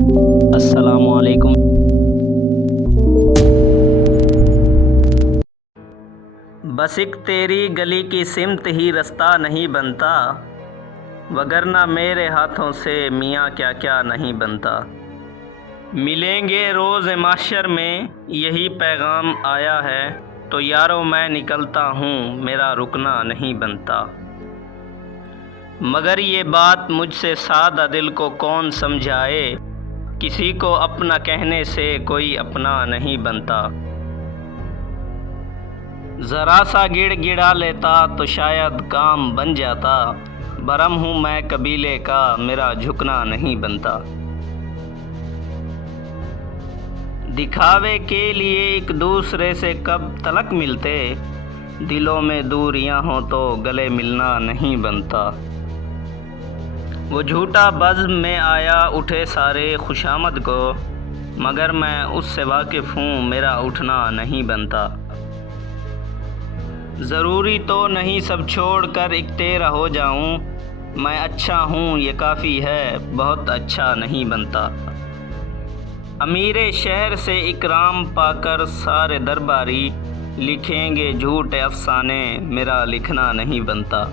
السلام علیکم۔ بس ایک تیری گلی کی سمت ہی رستہ نہیں بنتا، وگرنہ میرے ہاتھوں سے میاں کیا کیا نہیں بنتا۔ ملیں گے روز محشر میں یہی پیغام آیا ہے، تو یارو میں نکلتا ہوں میرا رکنا نہیں بنتا۔ مگر یہ بات مجھ سے سادہ دل کو کون سمجھائے، کسی کو اپنا کہنے سے کوئی اپنا نہیں بنتا۔ ذرا سا گڑ گڑا لیتا تو شاید کام بن جاتا، برہم ہوں میں قبیلے کا میرا جھکنا نہیں بنتا۔ دکھاوے کے لیے ایک دوسرے سے کب تلک ملتے، دلوں میں دوریاں ہوں تو گلے ملنا نہیں بنتا۔ وہ جھوٹا بزم میں آیا اٹھے سارے خوشامد کو، مگر میں اس سے واقف ہوں میرا اٹھنا نہیں بنتا۔ ضروری تو نہیں سب چھوڑ کر ایک تیرا ہو جاؤں، میں اچھا ہوں یہ کافی ہے بہت اچھا نہیں بنتا۔ امیر شہر سے اکرام پا کر سارے درباری، لکھیں گے جھوٹے افسانے میرا لکھنا نہیں بنتا۔